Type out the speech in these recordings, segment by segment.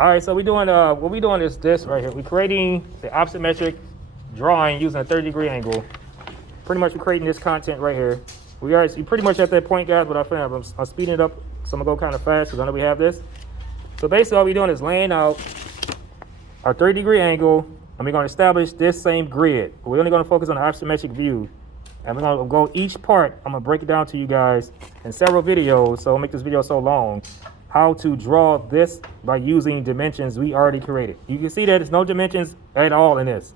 All right, so what we doing is this right here. We're creating the isometric drawing using a 30-degree angle. Pretty much we're creating this content right here. You're pretty much at that point, guys, but I'm speeding it up, so I'm gonna go kind of fast because I know we have this. So basically all we're doing is laying out our 30-degree angle, and we're gonna establish this same grid. We're only gonna focus on the isometric view. And we're gonna go each part, I'm gonna break it down to you guys in several videos, so I'll make this video so long, how to draw this by using dimensions we already created. You can see that there's no dimensions at all in this.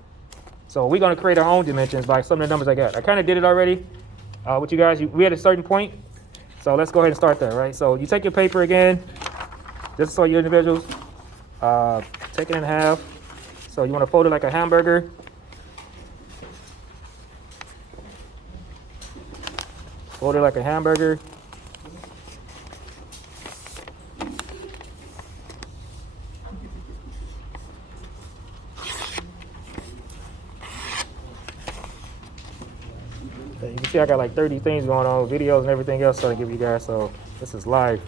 So we're gonna create our own dimensions by some of the numbers I got. I kind of did it already with you guys. We had a certain point, so let's go ahead and start there, right? So you take your paper again, this is for your individuals, take it in half. So you wanna fold it like a hamburger. Fold it like a hamburger. You can see I got like 30 things going on, videos and everything else to give you guys, so this is live.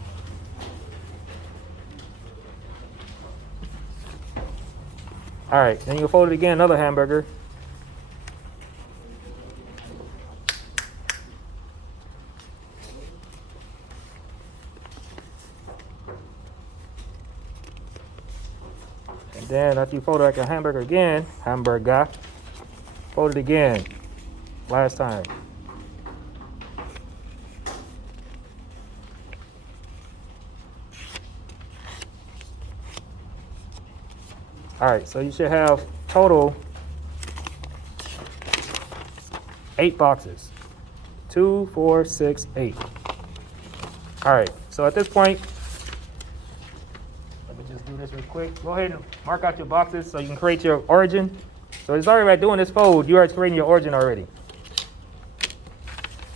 All right, then you fold it again, another hamburger. And then after you fold it like a hamburger again, fold it again, last time. All right, so you should have total 8 boxes. 2, 4, 6, 8. All right, so at this point, let me just do this real quick. Go ahead and mark out your boxes so you can create your origin. So it's already by doing this fold, you are creating your origin already.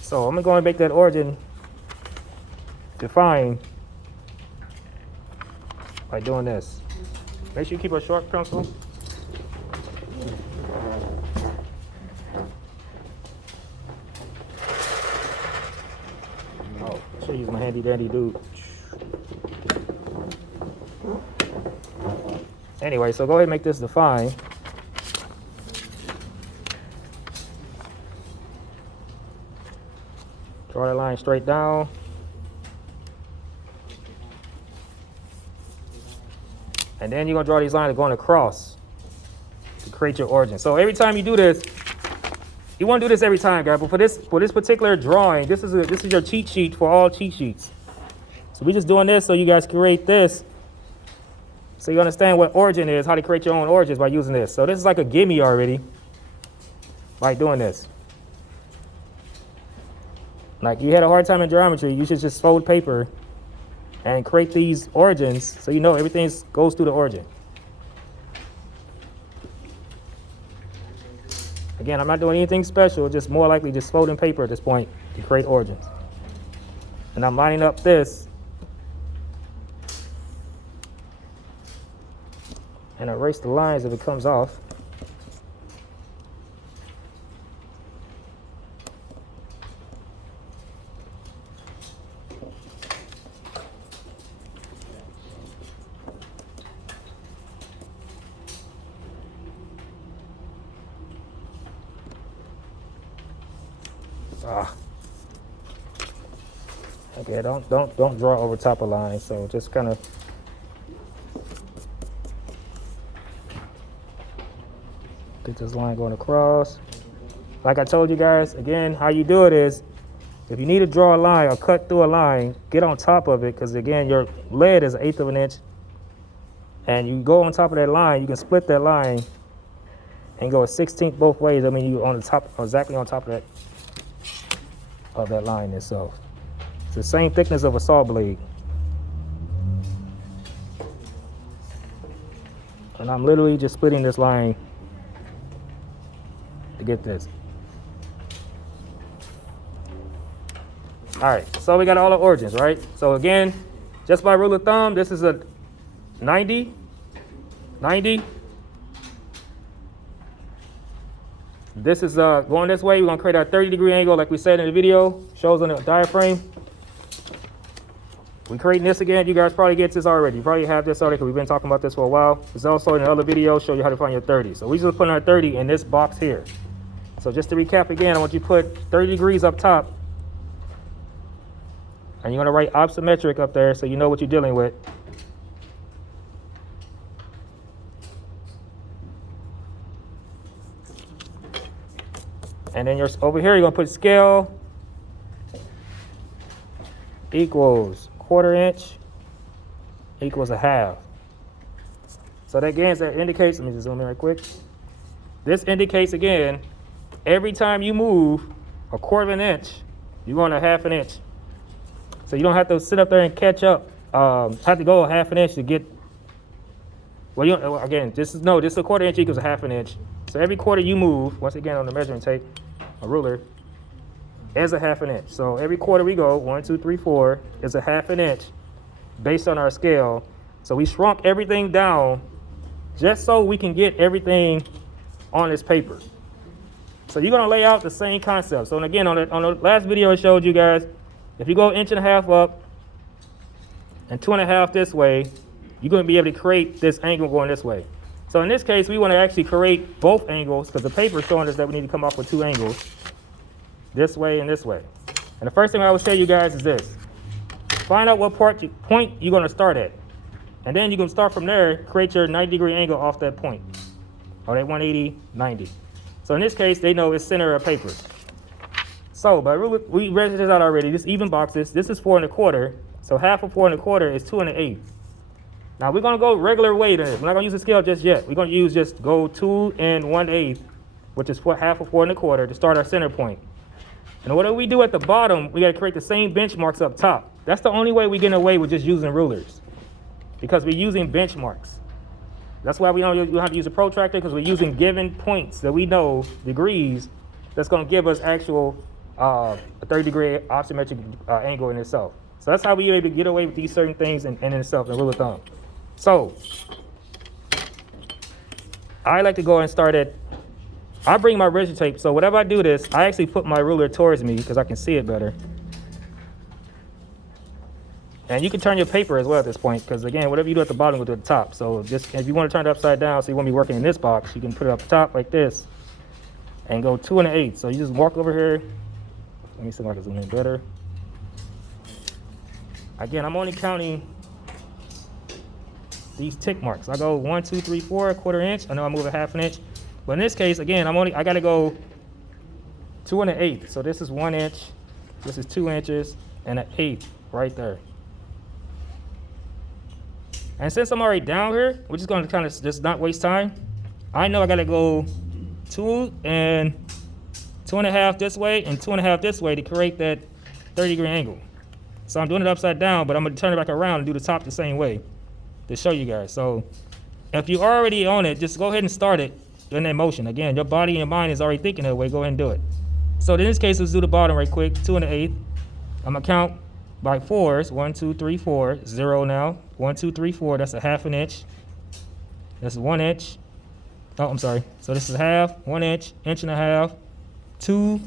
So I'm gonna make that origin define by doing this. Make sure you keep a short pencil. Oh, I should use my handy dandy dude. Anyway, so go ahead and make this define. Draw that line straight down. And then you're gonna draw these lines going across to create your origin. So every time you do this, you want to do this every time, guys. But for this particular drawing, this is your cheat sheet for all cheat sheets. So we're just doing this so you guys create this, so you understand what origin is, how to create your own origins by using this. So this is like a gimme already by doing this. Like you had a hard time in geometry, you should just fold paper and create these origins so you know everything goes through the origin. Again, I'm not doing anything special, just more likely just folding paper at this point to create origins. And I'm lining up this and erase the lines if it comes off. Okay, don't draw over top of lines, so just kind of get this line going across. Like I told you guys, again, how you do it is, if you need to draw a line or cut through a line, get on top of it, because again, your lead is 1/8 of an inch, and you go on top of that line, you can split that line and go a 1/16 both ways. I mean, you on the top, exactly on top of that line itself. It's the same thickness of a saw blade. And I'm literally just splitting this line to get this. All right, so we got all the origins, right? So again, just by rule of thumb, this is a 90. This is going this way. We're gonna create our 30-degree angle like we said in the video, shows on the diaphragm. We creating this again. You guys probably get this already. You probably have this already because we've been talking about this for a while. It's also in another video show you how to find your 30. So we just put our 30 in this box here. So just to recap again, I want you to put 30 degrees up top. And you're going to write isometric up there so you know what you're dealing with. And then you're over here, you're going to put scale equals 1/4 inch equals 1/2. So that again, that indicates, let me just zoom in right quick. This indicates again, every time you move 1/4 inch, you're going 1/2 inch. So you don't have to sit up there and catch up. Have to go 1/2 inch to get, well, you, again, this is 1/4 inch equals 1/2 inch. So every quarter you move, once again on the measuring tape, a ruler, is 1/2 inch. So every quarter we go, 1, 2, 3, 4, is 1/2 inch based on our scale. So we shrunk everything down just so we can get everything on this paper. So you're gonna lay out the same concept. So again, on the last video I showed you guys, if you go 1.5 inches up and 2.5 this way, you're gonna be able to create this angle going this way. So in this case, we wanna actually create both angles because the paper is showing us that we need to come up with 2 angles, this way and this way. And the first thing I will tell you guys is this. Find out what point you're gonna start at. And then you can start from there, create your 90-degree angle off that point. Or that 180, 90. So in this case, they know it's center of paper. So, but we measured this out already. This even boxes. This is 4 1/4. So half of 4 1/4 is 2 1/8. Now we're gonna go regular way to this. We're not gonna use the scale just yet. We're gonna use just go 2 1/8, which is half of 4 1/4 to start our center point. And whatever we do at the bottom, we gotta create the same benchmarks up top. That's the only way we're getting away with just using rulers, because we're using benchmarks. That's why we don't have to use a protractor, because we're using given points that we know, degrees, that's gonna give us actual a 30-degree isometric angle in itself. So that's how we able to get away with these certain things in itself, in rule of thumb. So I like to go and start at, I bring my measuring tape. So whenever I do this, I actually put my ruler towards me because I can see it better. And you can turn your paper as well at this point, because again, whatever you do at the bottom, we'll do at the top. So just if you want to turn it upside down, so you want to be working in this box, you can put it up top like this and go 2 1/8. So you just walk over here. Let me see if I can zoom in better. Again, I'm only counting these tick marks. I go 1, 2, 3, 4, 1/4 inch. I know I move 1/2 inch. But in this case, again, I gotta go 2 1/8. So this is 1 inch, this is 2 inches, and 1/8 right there. And since I'm already down here, we're just gonna kind of just not waste time. I know I gotta go 2 and 2.5 this way and 2.5 this way to create that 30-degree angle. So I'm doing it upside down, but I'm gonna turn it back around and do the top the same way to show you guys. So if you're already on it, just go ahead and start it in that motion. Again, your body and your mind is already thinking that way. Go ahead and do it. So in this case, let's do the bottom right quick. 2 1/8. I'm gonna count by 4s. 1, 2, 3, 4. 0 now. 1, 2, 3, 4. That's 1/2 inch. That's 1 inch. Oh, I'm sorry. So this is 1/2, 1 inch, 1.5 inches, 2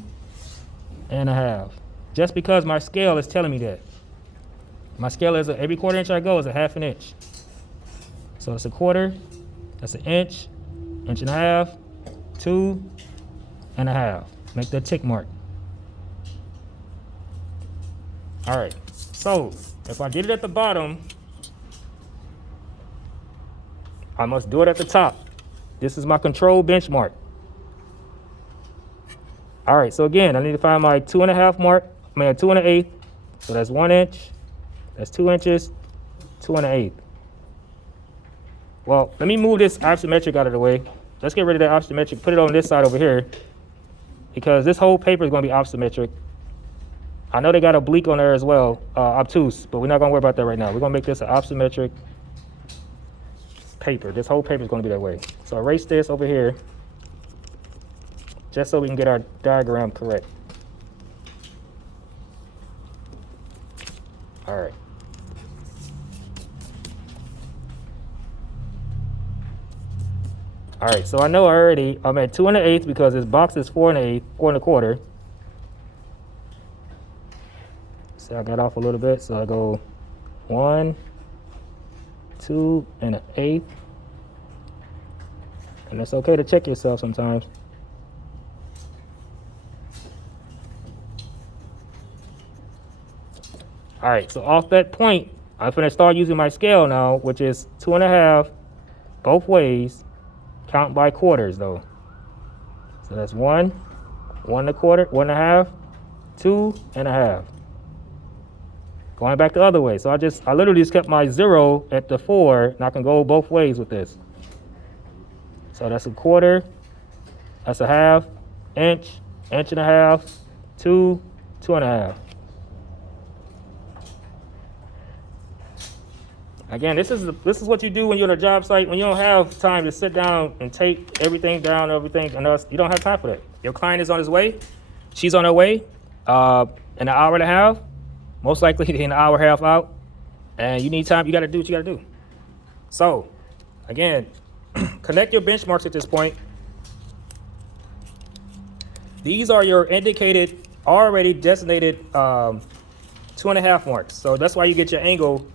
1/2. Just because my scale is telling me that. My scale is every 1/4 inch I go is 1/2 inch. So it's 1/4. That's 1 inch, 1.5 inches, 2 1/2. Make that tick mark. All right. So if I did it at the bottom, I must do it at the top. This is my control benchmark. All right, so again, I need to find my 2 1/2 mark, 2 1/8. So that's 1 inch, that's 2 inches, 2 1/8. Well, let me move this isometric out of the way. Let's get rid of that isometric, put it on this side over here, because this whole paper is gonna be isometric. I know they got oblique on there as well, obtuse, but we're not gonna worry about that right now. We're gonna make this an isometric paper. This whole paper is going to be that way. So erase this over here, just so we can get our diagram correct. All right. All right, so I know already I'm at 2 1/8 because this box is 4 1/8, 4 1/4. So I got off a little bit, so I go 1, 2 1/8. And it's okay to check yourself sometimes. All right, so off that point, I'm gonna start using my scale now, which is 2 1/2 both ways. Count by quarters though. So that's 1, 1 1/4, 1 1/2, 2 1/2. Going back the other way. So I literally just kept my 0 at the 4, and I can go both ways with this. So that's 1/4, that's 1/2, inch, 1 1/2, 2, 2 1/2. Again, this is what you do when you're on a job site, when you don't have time to sit down and take everything down, everything, and you don't have time for that. Your client is on his way, she's on her way, in an hour and a half, most likely in an hour and a half out, and you need time, you gotta do what you gotta do. So, again, connect your benchmarks at this point. These are your indicated, already designated 2 1/2 marks. So that's why you get your angle.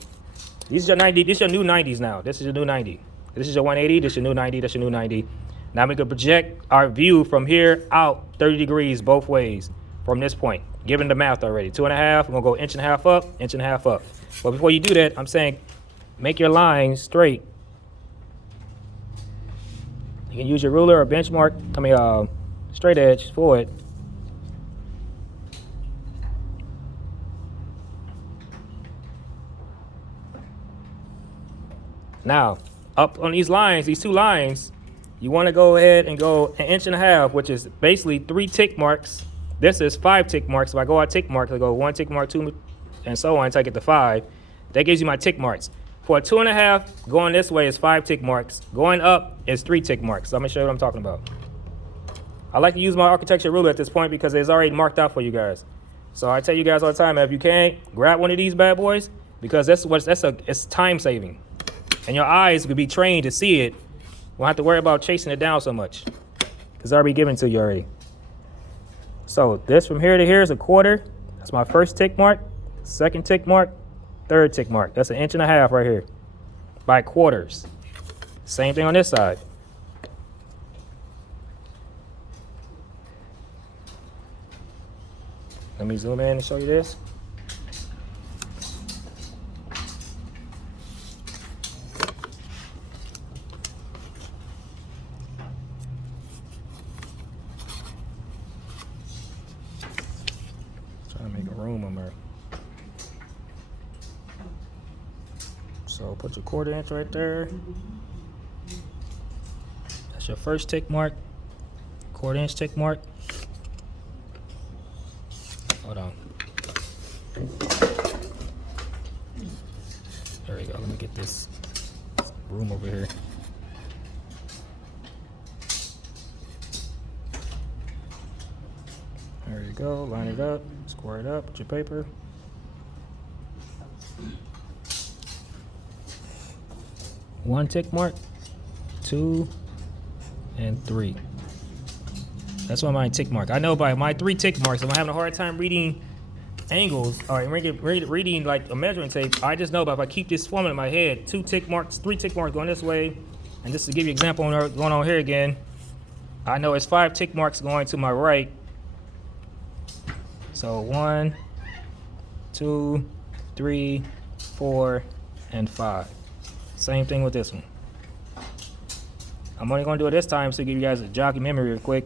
These are your 90, this is your new 90s now. This is your new 90. This is your 180, this is your new 90, that's your new 90. Now we can project our view from here out 30 degrees both ways from this point, given the math already. 2 1/2, we're gonna go 1 1/2 up, 1 1/2 up. But before you do that, I'm saying make your line straight. You can use your ruler or benchmark, straight edge for it. Now, up on these lines, these two lines, you want to go ahead and go 1 1/2 inches, which is basically 3 tick marks. This is 5 tick marks. If I go out tick marks, I go 1 tick mark, 2, and so on until I get to 5. That gives you my tick marks. For a 2 1/2, going this way is 5 tick marks. Going up is 3 tick marks. So I'm gonna show you what I'm talking about. I like to use my architecture ruler at this point because it's already marked out for you guys. So I tell you guys all the time, if you can't, grab one of these bad boys because it's time saving. And your eyes could be trained to see it. Won't have to worry about chasing it down so much. Because it's already given to you already. So this from here to here is 1/4. That's my first tick mark. Second tick mark. Third tick mark. That's 1 1/2 inches right here. By quarters. Same thing on this side. Let me zoom in and show you this. So put your 1/4 inch right there. That's your first tick mark. 1/4 inch tick mark. Hold on. There we go. Let me get this room over here. There you go. Line it up. Square it up with your paper. One tick mark, 2, and 3. That's why my tick mark. I know by my 3 tick marks, if I'm having a hard time reading angles or reading like a measuring tape, I just know, but if I keep this formula in my head, 2 tick marks, 3 tick marks going this way, and just to give you an example going on here again, I know it's 5 tick marks going to my right. So 1, 2, 3, 4, and 5. Same thing with this one. I'm only going to do it this time so to give you guys a jog your memory real quick.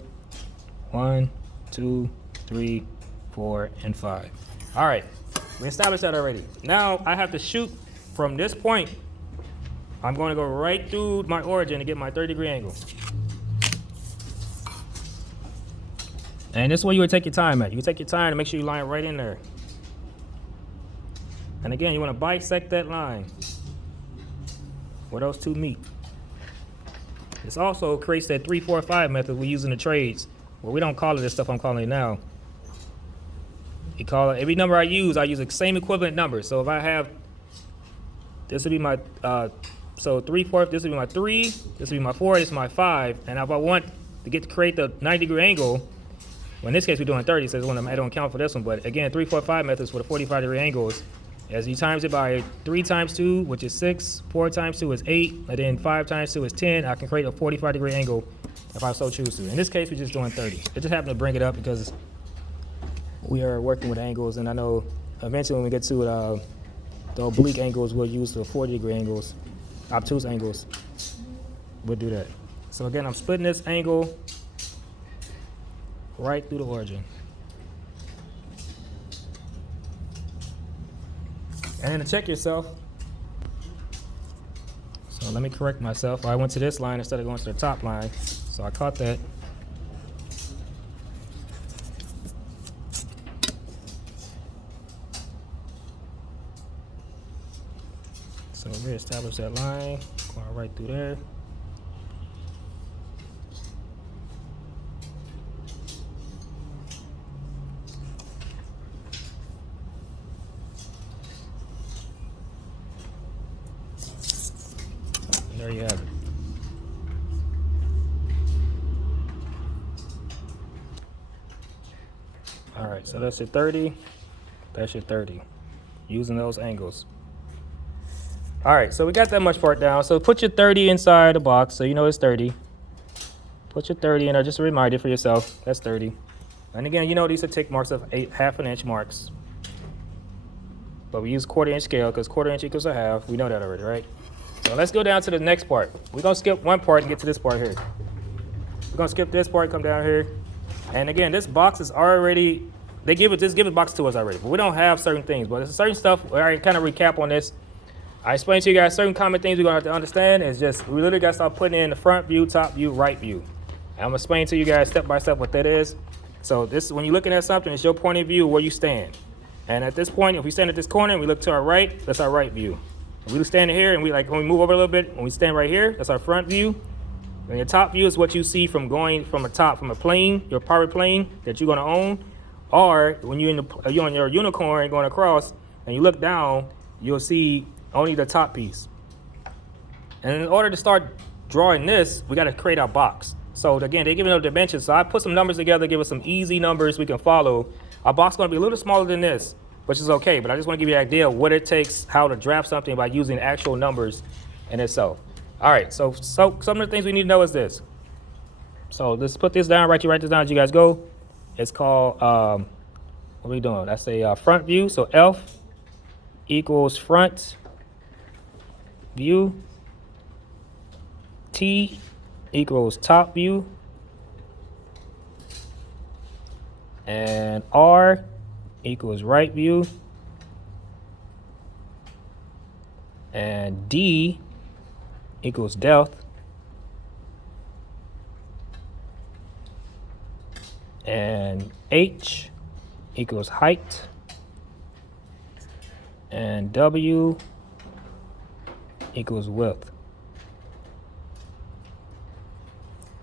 1, 2, 3, 4, and 5. All right, we established that already. Now I have to shoot from this point. I'm going to go right through my origin to get my 30-degree angle. And this is where you would take your time at. You can take your time to make sure you line it right in there. And again, you want to bisect that line where those two meet. This also creates that 3, 4, 5 method we use in the trades. Well, we don't call it this stuff I'm calling it now. You call it, every number I use the same equivalent number. So if I have, this would be my, so 3, 4, this would be my 3, this would be my 4, this is my 5. And if I want to create the 90-degree angle, well, in this case we're doing 30, so I don't count for this one. But again, 3, 4, 5 methods for the 45-degree angles. As you times it by 3 times 2, which is 6, 4 times 2 is 8, and then 5 times 2 is 10, I can create a 45-degree angle if I so choose to. In this case, we're just doing 30. It just happened to bring it up because we are working with angles, and I know eventually when we get to the oblique angles, we'll use the 40-degree angles, obtuse angles. We'll do that. So again, I'm splitting this angle right through the origin. And then to check yourself, so let me correct myself. I went to this line instead of going to the top line, so I caught that. So reestablish that line, going right through there. There you have it. All right, so that's your 30. That's your 30, using those angles. All right, so we got that much part down. So put your 30 inside the box so you know it's 30. Put your 30 in there, just a reminder for yourself, that's 30. And again, you know these are tick marks of 1/2 inch marks. But we use 1/4 inch scale because 1/4 inch equals a half. We know that already, right? So let's go down to the next part. We're gonna skip one part and get to this part here. We're gonna skip this part, come down here. And again, this box is already, just give the box to us already, but we don't have certain things. But there's certain stuff, I already kind of recap on this. I explained to you guys certain common things we're gonna have to understand. Is just, we literally gotta start putting in the front view, top view, right view. And I'm gonna explain to you guys step by step what that is. So this, when you're looking at something, it's your point of view where you stand. And at this point, if we stand at this corner and we look to our right, that's our right view. If we stand here and when we move over a little bit, when we stand right here, that's our front view. And your top view is what you see from going from a top, from a plane, your private plane that you're gonna own. Or when you're on your unicorn going across and you look down, you'll see only the top piece. And in order to start drawing this, we gotta create our box. So again, they're giving us dimensions. So I put some numbers together, give us some easy numbers we can follow. Our box is gonna be a little smaller than this, which is okay, but I just wanna give you an idea of what it takes, how to draft something by using actual numbers in itself. All right, so some of the things we need to know is this. So let's put this down, write this down as you guys go. It's called, what are we doing? That's a front view, so F equals front view. T equals top view. And R equals right view. And D equals depth. And H equals height. And W equals width.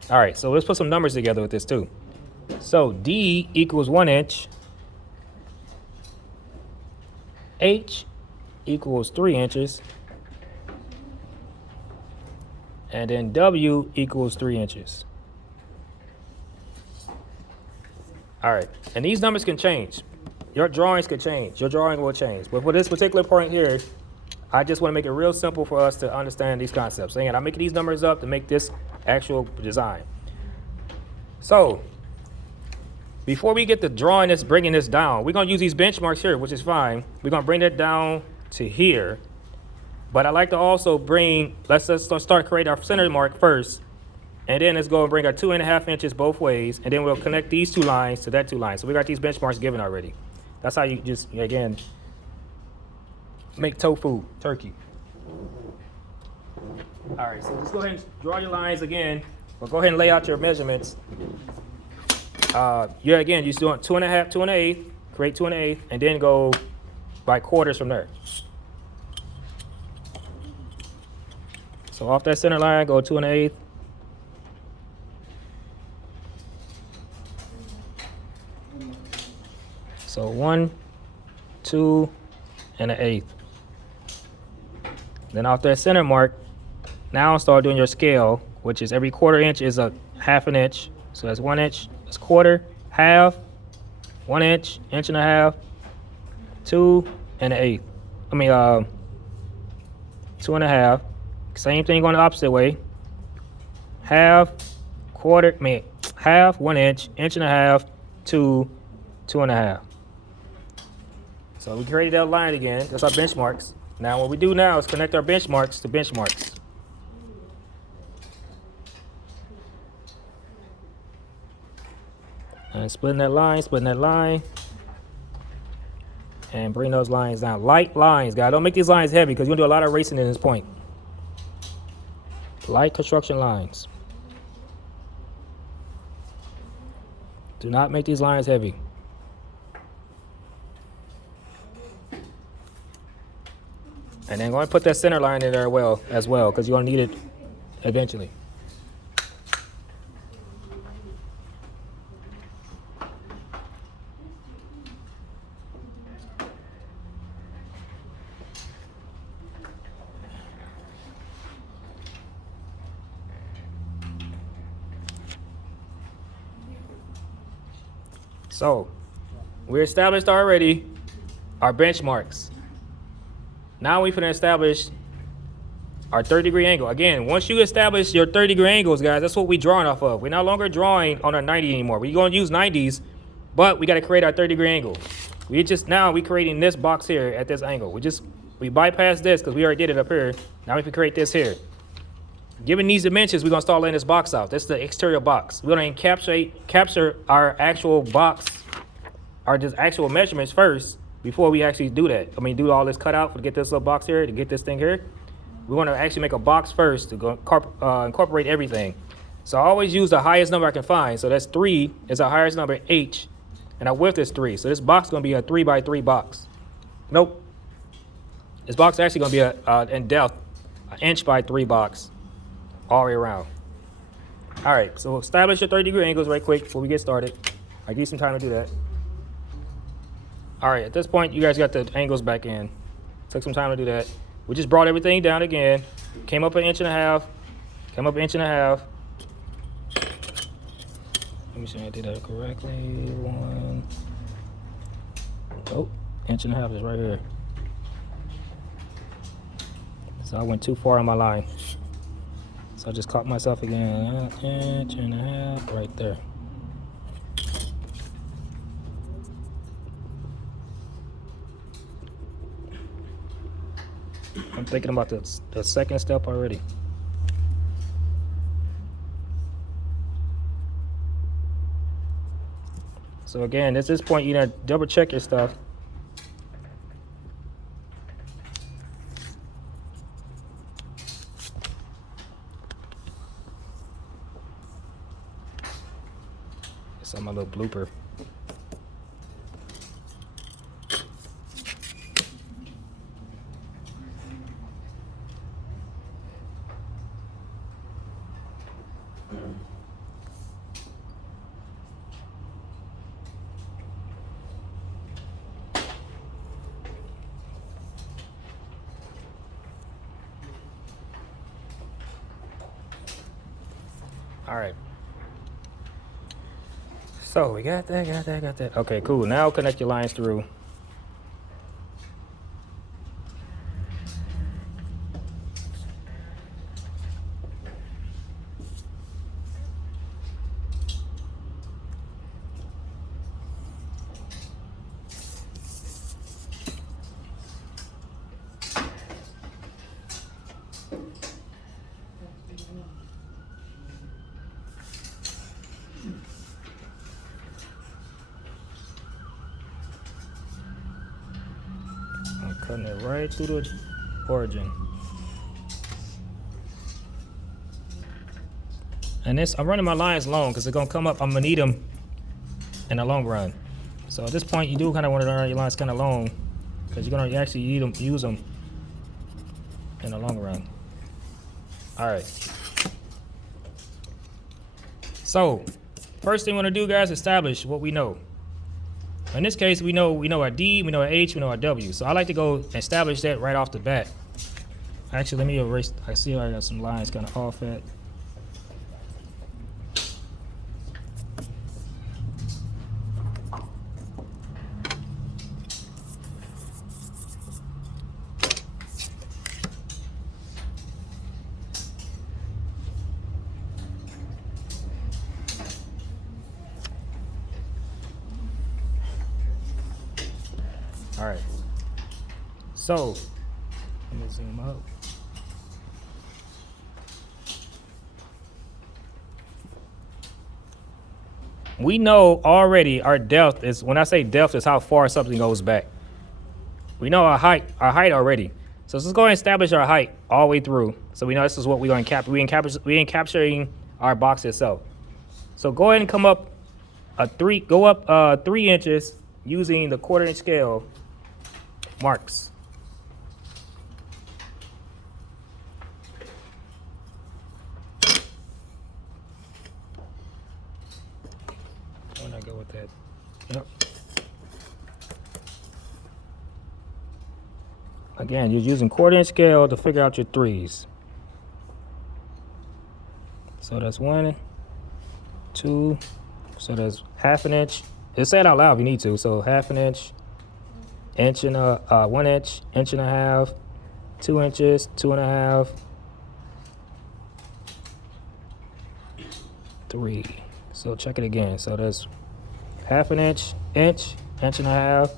All right, so let's put some numbers together with this too. So D equals 1 inch. H equals 3 inches. And then W equals 3 inches. All right, and these numbers can change. Your drawings could change. Your drawing will change. But for this particular point here, I just want to make it real simple for us to understand these concepts. Again, I'm making these numbers up to make this actual design. So before we get to drawing this, bringing this down, we're going to use these benchmarks here, which is fine. We're going to bring that down to here. But I like to also bring, let's start create our center mark first. And then let's go and bring our 2.5 inches both ways. And then we'll connect these two lines to that two lines. So we got these benchmarks given already. That's how you just, again, make tofu, turkey. All right, so just go ahead and draw your lines again. But go ahead and lay out your measurements. You're just doing 2.5, 2 1/8, create 2 1/8, and then go by quarters from there. So off that center line, go 2 1/8. So 1, 2 1/8. Then off that center mark, now start doing your scale, which is every 1/4 inch is a 1/2 inch. So that's 1 inch, that's 1/4, half, 1 inch, 1.5 inches, 2 1/8. 2.5. Same thing going the opposite way. Half, quarter, half, 1 inch, 1.5 inches, 2, 2.5. So we created that line again. That's our benchmarks. Now what we do now is connect our benchmarks to benchmarks. And splitting that line. And bring those lines down. Light lines, guys. Don't make these lines heavy because you're going to do a lot of racing in this point. Light construction lines. Do not make these lines heavy. And then go and put that center line in there as well because you're going to need it eventually. So, we established already our benchmarks. Now we're going to establish our 30-degree angle. Again, once you establish your 30-degree angles, guys, that's what we're drawing off of. We're no longer drawing on our 90 anymore. We're going to use 90s, but we got to create our 30-degree angle. We're creating this box here at this angle. We bypass this because we already did it up here. Now we can create this here. Given these dimensions, we're going to start laying this box out. This is the exterior box. We're going to capture our actual box, our just actual measurements first before we actually do that. Do all this cutout to get this little box here, to get this thing here. We want to actually make a box first to go incorporate everything. So I always use the highest number I can find. So that's 3 is our highest number, H, and our width is 3. So this box is going to be a 3x3 box. Nope. This box is actually going to be in depth, an 1x3 box. All the way around. All right, so establish your 30-degree angles right quick before we get started. I'll give you some time to do that. All right, at this point, you guys got the angles back in. Took some time to do that. We just brought everything down again. Came up 1.5 inches. Came up 1.5 inches. Let me see if I did that correctly. 1. Oh, 1.5 inches is right here. So I went too far on my line. So I just caught myself again. 1.5 inches right there. I'm thinking about the second step already. So again, at this point, you gotta double check your stuff. It's on my little blooper. All right. So we got that. Okay, cool. Now connect your lines through. Cutting it right through the origin. And this, I'm running my lines long because they're gonna come up. I'm gonna need them in the long run. So at this point, you do kind of want to run your lines kind of long because you're gonna actually use them in the long run. All right. So first thing we want to do, guys, establish what we know. In this case, we know our D, we know our H, we know our W. So I like to go establish that right off the bat. Actually, let me erase. I see I got some lines kind of off at. All right. So let me zoom up. We know already our depth is, when I say depth, is how far something goes back. We know our height already. So let's go ahead and establish our height all the way through. So we know this is what we're going to capture. We ain't capturing our box itself. So go ahead and come up go up 3 inches using the 1/4 inch scale marks. Why not go with that? Yep. Again, you're using 1/4 inch scale to figure out your 3s. So that's 1, 2. So that's 1/2 inch. Just say it out loud if you need to. So 1/2 inch, 1 inch, 1.5 inches, 2 inches, 2.5, 3. So check it again. So that's 1/2 inch, 1.5 inches,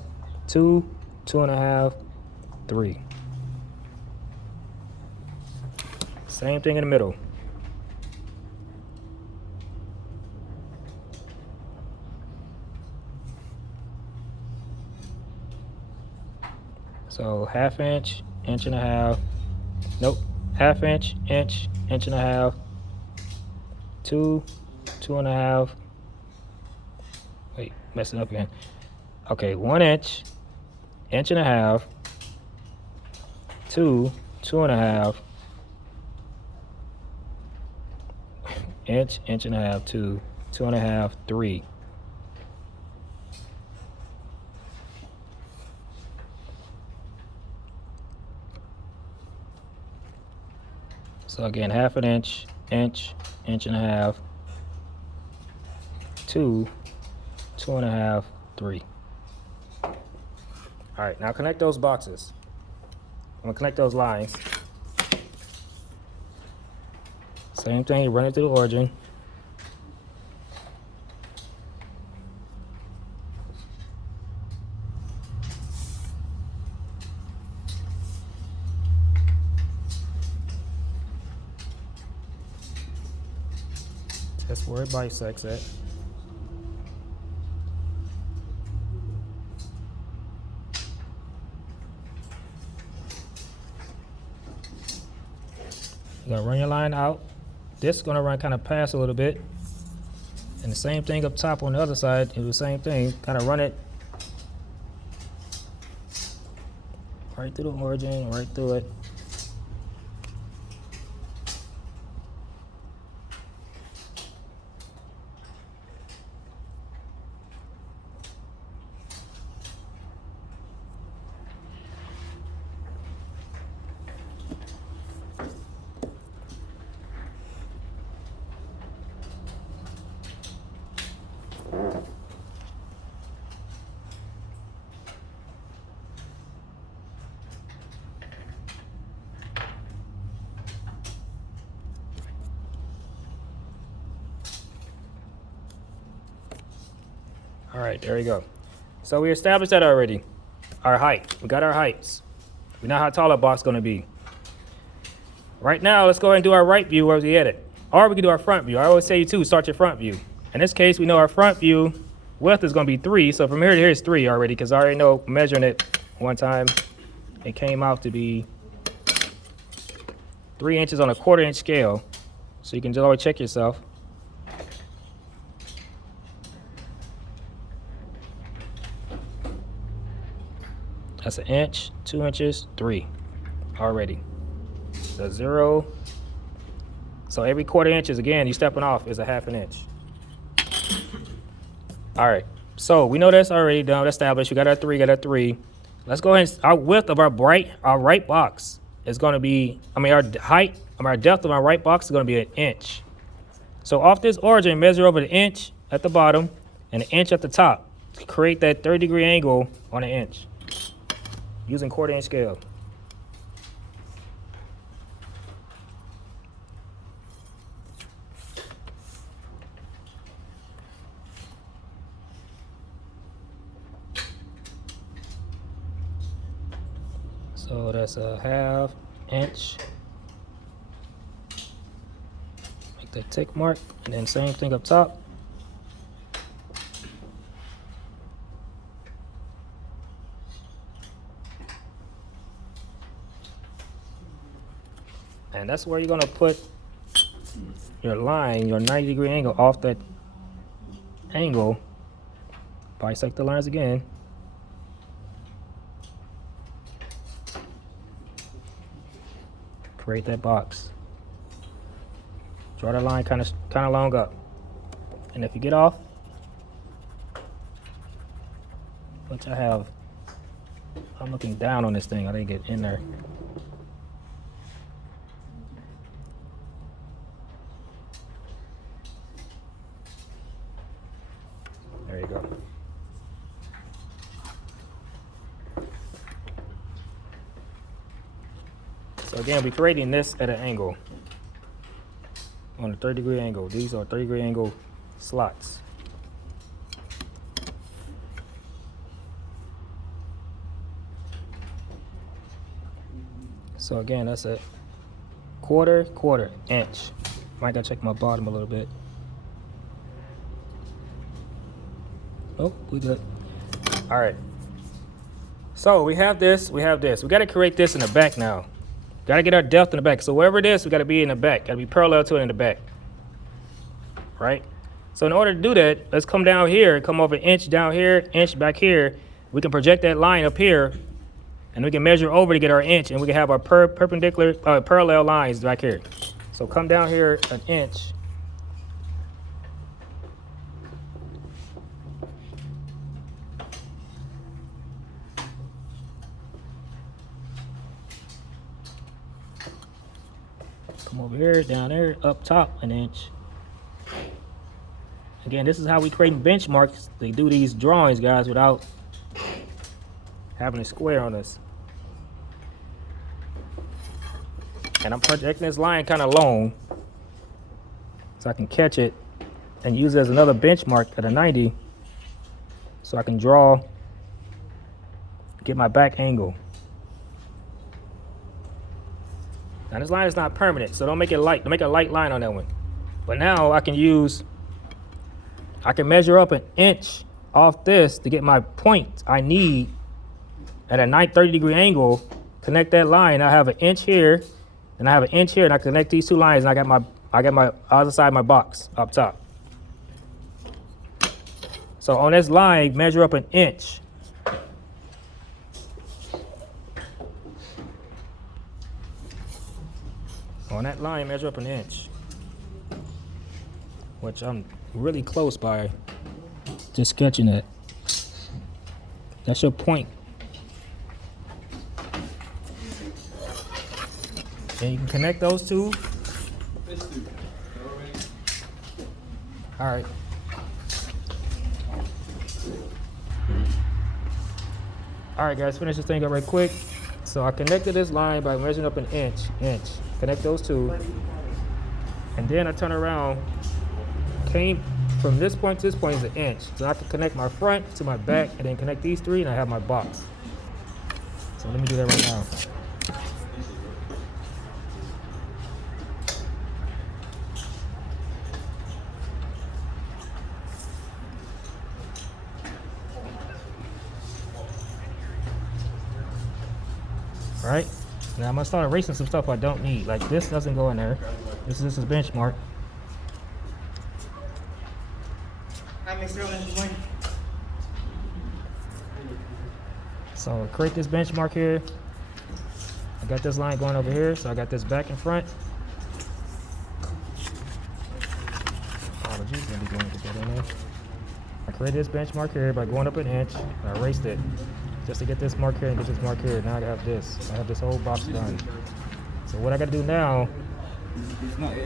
2, 2.5, 3. Same thing in the middle. So 1/2 inch, 1.5 inches. Nope. 1/2 inch, 1.5 inches, 2, 2.5. Wait, messing up again. Okay, 1 inch, 1.5 inches, 2, 2.5 inch, 1.5 inches, 2, 2.5, 3. So again, 1/2 inch, 1.5 inches, 2, 2.5, 3. All right, now connect those boxes. I'm gonna connect those lines. Same thing, you run it through the origin. That's where it bisects at. You're gonna run your line out. This is gonna run kind of past a little bit. And the same thing up top on the other side, do the same thing. Kind of run it right through the origin, right through it. All right, there we go. So we established that already. Our height, we got our heights. We know how tall our box is gonna be. Right now, let's go ahead and do our right view where we edit. Or we can do our front view. I always say too, start your front view. In this case, we know our front view width is gonna be 3. So from here to here is 3 already, because I already know measuring it one time, it came out to be 3 inches on a 1/4 inch scale. So you can just always check yourself. That's 1 inch, 2 inches, 3 already. So 0. So every 1/4 inch is, again, you're stepping off, is a 1/2 inch. All right. So we know that's already done, established. We got our 3, Let's go ahead and, our width of our right box is going to be, our height, our depth of our right box is going to be 1 inch. So off this origin, measure over the inch at the bottom and 1 inch at the top to create that 30-degree angle on 1 inch using 1/4 inch scale. So that's a 1/2 inch. Make that tick mark, and then same thing up top. And that's where you're gonna put your line, your 90-degree angle off that angle. Bisect the lines again. Create that box. Draw the line kind of long up. And if you get off, which I'm looking down on this thing. I didn't get in there. There you go. So again, we're creating this at an angle, on a 30-degree angle. These are 30-degree angle slots. So again, that's a quarter inch. Might gotta check my bottom a little bit. Oh, we good. All right. So we have this, we have this. We gotta create this in the back now. Gotta get our depth in the back. So wherever it is, we gotta be in the back. Gotta be parallel to it in the back, right? So in order to do that, let's come down here, come over an inch down here, inch back here. We can project that line up here, and we can measure over to get our inch, and we can have our perpendicular, parallel lines back here. So come down here an inch. Come over here, down there, up top an inch. Again, this is how we create benchmarks. They do these drawings, guys, without having a square on us. And I'm projecting this line kind of long so I can catch it and use it as another benchmark at a 90 so I can draw, get my back angle. Now this line is not permanent, so don't make it light. Don't make a light line on that one. But now I can measure up an inch off this to get my point I need at a 30-degree angle. Connect that line. I have an inch here, and I have an inch here, and I connect these two lines, and I got my other side of my box up top. So on this line, measure up an inch. On that line, measure up an inch, which I'm really close by just sketching it. That's your point. And you can connect those two. All right. All right, guys, finish this thing up right quick. So I connected this line by measuring up an inch. Connect those two. And then I turn around, came from this point to this point is an inch. So I can connect my front to my back and then connect these three, and I have my box. So let me do that right now. All right, now I'm gonna start erasing some stuff I don't need. Like this doesn't go in there. This is benchmark. So create this benchmark here. I got this line going over here, so I got this back and front. Apologies, let me go and get that in there. I created this benchmark here by going up an inch. I erased it just to get this mark here and get this mark here. Now I have this. I have this whole box done. So what I got to do now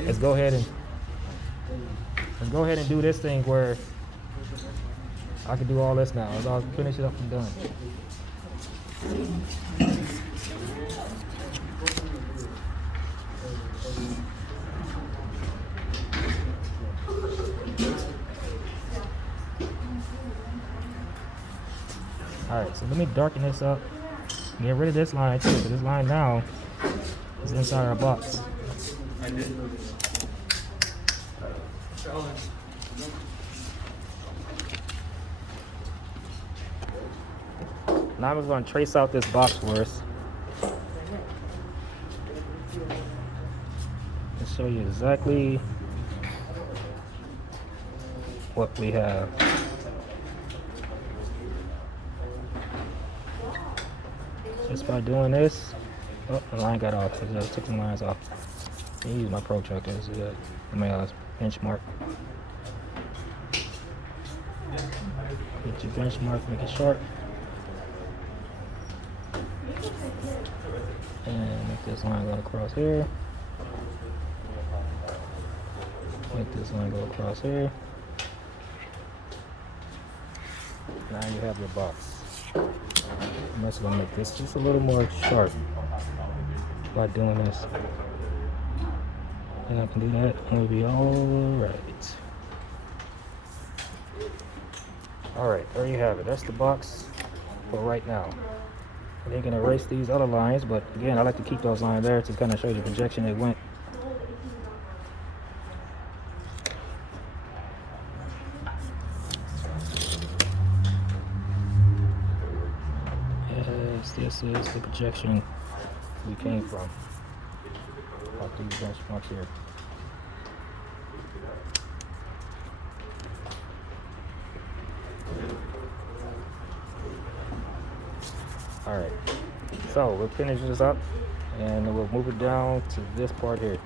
is go ahead and do this thing where I can do all this now. I'll finish it up and done. All right, so let me darken this up. Get rid of this line too, because this line now is inside our box. Now I'm just going to trace out this box for us and show you exactly what we have. Just by doing this, oh, the line got off. I just took some lines off. I use my protractor to see that. My benchmark. Get your benchmark, make it sharp. And make this line go across here. Make this line go across here. Now you have your box. I'm also going to make this just a little more sharp by doing this. And I can do that and we'll be alright. Alright, there you have it. That's the box for right now. I ain't going to erase these other lines, but again, I like to keep those lines there to kind of show you the projection it went. Yes, this is the projection we came from. Off these benchmarks here. Alright, so we'll finish this up and we'll move it down to this part here.